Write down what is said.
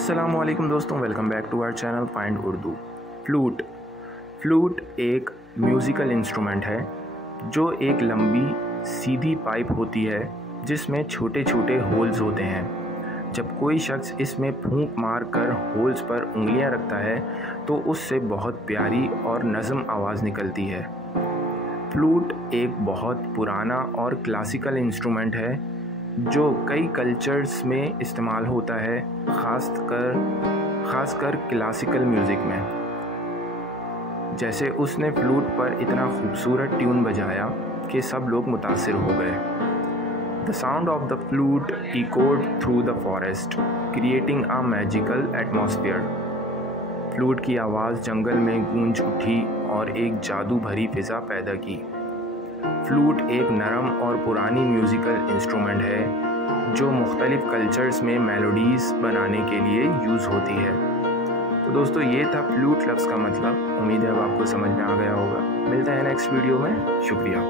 अस्सलामुअलैकुम दोस्तों, welcome back to our channel find Urdu. Flute एक म्यूज़िकल इंस्ट्रूमेंट है जो एक लंबी सीधी पाइप होती है जिसमें छोटे छोटे होल्स होते हैं। जब कोई शख्स इसमें फूंक मार कर होल्स पर उंगलियां रखता है तो उससे बहुत प्यारी और नज़म आवाज़ निकलती है। फ्लूट एक बहुत पुराना और क्लासिकल इंस्ट्रूमेंट है जो कई कल्चर्स में इस्तेमाल होता है, ख़ासकर क्लासिकल म्यूज़िक में। जैसे उसने फ्लूट पर इतना खूबसूरत ट्यून बजाया कि सब लोग मुतासिर हो गए। The sound of the flute echoed through the forest creating a magical atmosphere. Flute की आवाज़ जंगल में गूंज उठी और एक जादू भरी फ़िज़ा पैदा की। फ्लूट एक नरम और पुरानी म्यूज़िकल इंस्ट्रूमेंट है जो मुख्तलिफ़ कल्चर्स में मेलोडीज़ बनाने के लिए यूज़ होती है। तो दोस्तों, ये था फ्लूट लफ्ज़ का मतलब। उम्मीद है अब आपको समझ में आ गया होगा। मिलते हैं नेक्स्ट वीडियो में। शुक्रिया।